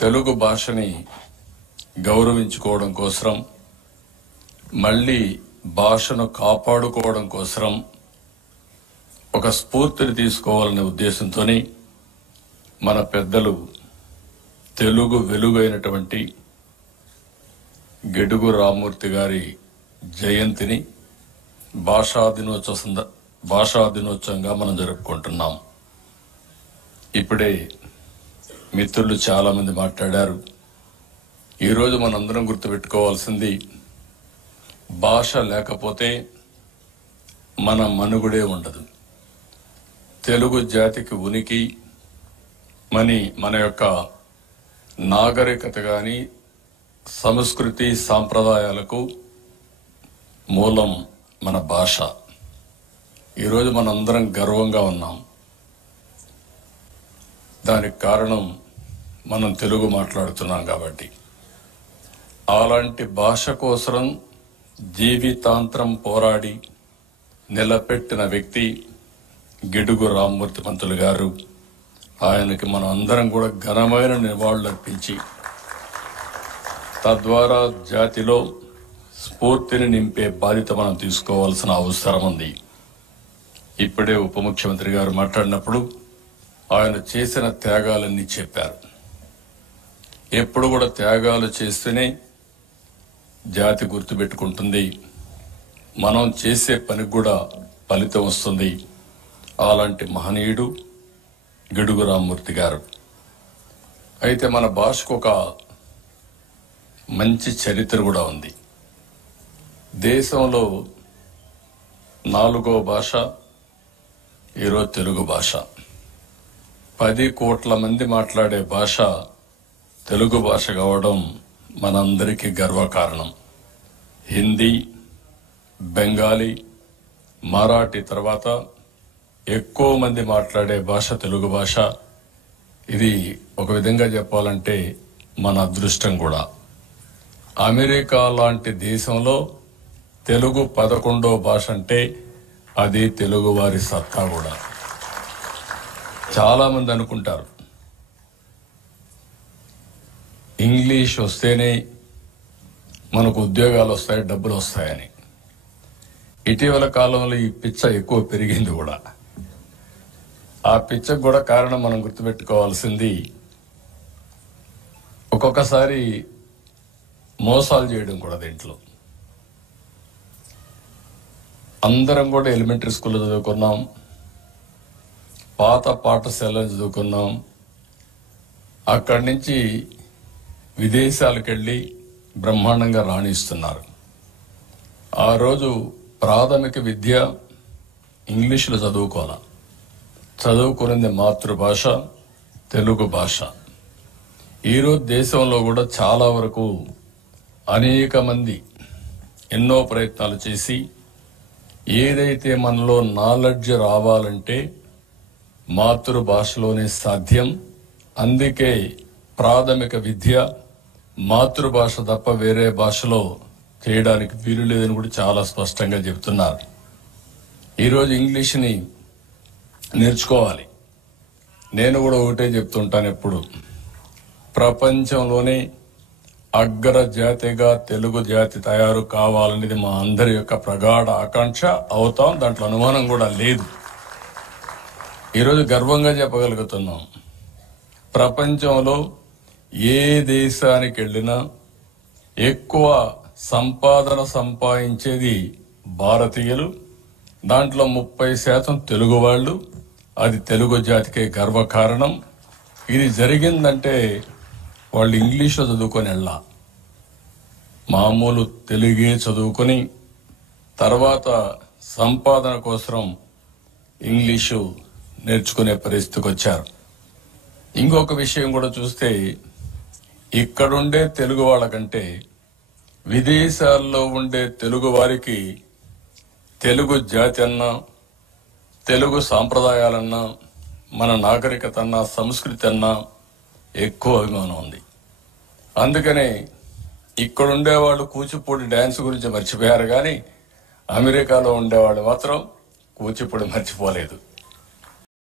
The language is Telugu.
తెలుగు భాషని గౌరవించుకోవడం కోసం, మళ్ళీ భాషను కాపాడుకోవడం కోసం ఒక స్ఫూర్తిని తీసుకోవాలనే ఉద్దేశంతో మన పెద్దలు తెలుగు వెలుగైనటువంటి గిడుగు రామ్మూర్తి గారి జయంతిని భాషా దినోత్సవంగా మనం జరుపుకుంటున్నాం. ఇప్పుడే మిత్రులు చాలా మంది మాట్లాడారు. ఈరోజు మనందరం గుర్తుపెట్టుకోవాల్సింది, భాష లేకపోతే మన మనుగడే ఉండదు. తెలుగు జాతికి ఉనికి, మన యొక్క నాగరికత గాని సంస్కృతి సాంప్రదాయాలకు మూలం మన భాష. ఈరోజు మనందరం గర్వంగా ఉన్నాం. దానికి కారణం మనం తెలుగు మాట్లాడుతున్నాం కాబట్టి. అలాంటి భాష కోసం జీవితాంతరం పోరాడి నిలబెట్టిన వ్యక్తి గిడుగు రామ్మూర్తి పంతులు గారు. ఆయనకి మనం అందరం కూడా ఘనమైన నివాళులర్పించి తద్వారా జాతిలో స్ఫూర్తిని నింపే బాధ్యత మనం తీసుకోవాల్సిన అవసరం ఉంది. ఇప్పుడే ఉప ముఖ్యమంత్రి గారు మాట్లాడినప్పుడు ఆయన చేసిన త్యాగాలన్నీ చెప్పారు. ఎప్పుడు కూడా త్యాగాలు చేస్తేనే జాతి గుర్తుపెట్టుకుంటుంది, మనం చేసే పనికి కూడా ఫలితం వస్తుంది. అలాంటి మహనీయుడు గిడుగు రామ్మూర్తి గారు. అయితే మన భాషకు ఒక మంచి చరిత్ర కూడా ఉంది. దేశంలో 4వ భాష ఈరోజు తెలుగు భాష. 10 కోట్ల మంది మాట్లాడే భాష తెలుగు భాష కావడం మనందరికీ గర్వకారణం. హిందీ, బెంగాలీ, మరాఠీ తర్వాత ఎక్కువ మంది మాట్లాడే భాష తెలుగు భాష. ఇది ఒక విధంగా చెప్పాలంటే మన అదృష్టం కూడా. అమెరికా లాంటి దేశంలో తెలుగు 11వ భాష అంటే అది తెలుగు వారి సత్తా కూడా. చాలా మంది అనుకుంటారు ఇంగ్లీష్ వస్తేనే మనకు ఉద్యోగాలు వస్తాయి, డబ్బులు వస్తాయని. ఇటీవల కాలంలో ఈ పిచ్చ ఎక్కువ పెరిగింది కూడా. ఆ పిచ్చకు కూడా కారణం మనం గుర్తుపెట్టుకోవాల్సింది, ఒక్కొక్కసారి మోసాలు చేయడం కూడా. దీంట్లో అందరం కూడా ఎలిమెంటరీ స్కూల్లో చదువుకున్నాం, పాత పాఠశాలలో చదువుకున్నాం. అక్కడి నుంచి విదేశాలకు వెళ్ళి బ్రహ్మాండంగా రాణిస్తున్నారు. ఆ రోజు ప్రాథమిక విద్య ఇంగ్లీష్లో చదువుకునేది మాతృభాష తెలుగు భాష. ఈరోజు దేశంలో కూడా చాలా వరకు అనేక మంది ఎన్నో ప్రయత్నాలు చేసి ఏదైతే మనలో నాలెడ్జ్ రావాలంటే మాతృభాషలోనే సాధ్యం. అందుకే ప్రాథమిక విద్య మాతృభాష తప్ప వేరే భాషలో చేయడానికి వీలు లేదని కూడా చాలా స్పష్టంగా చెబుతున్నారు. ఈరోజు ఇంగ్లీష్ని నేర్చుకోవాలి. నేను కూడా ఒకటే చెప్తుంటాను ఎప్పుడు, ప్రపంచంలోనే అగ్ర జాతిగా తెలుగు జాతి తయారు కావాలనేది మా అందరి యొక్క ప్రగాఢ ఆకాంక్ష. అవుతాం, దాంట్లో అనుమానం కూడా లేదు. ఈరోజు గర్వంగా చెప్పగలుగుతున్నాం, ప్రపంచంలో ఏ దేశానికి వెళ్ళినా ఎక్కువ సంపాదన సంపాదించేది భారతీయులు. దాంట్లో 30% తెలుగు వాళ్ళు. అది తెలుగు జాతికే గర్వకారణం. ఇది జరిగిందంటే వాళ్ళు ఇంగ్లీష్లో చదువుకొని వెళ్ళా, మామూలు తెలుగే చదువుకొని తర్వాత సంపాదన కోసం ఇంగ్లీషు నేర్చుకునే పరిస్థితికి వచ్చారు. ఇంకొక విషయం కూడా చూస్తే, ఇక్కడుండే తెలుగు వాళ్ళకంటే విదేశాల్లో ఉండే తెలుగు వారికి తెలుగు జాతి అన్నా, తెలుగు సాంప్రదాయాలన్నా, మన నాగరికత అన్నా, సంస్కృతి అన్నా ఎక్కువ అభిమానం ఉంది. అందుకనే ఇక్కడుండేవాళ్ళు కూచిపూడి డ్యాన్స్ గురించి మర్చిపోయారు, కానీ అమెరికాలో ఉండేవాళ్ళు మాత్రం కూచిపూడి మర్చిపోలేదు.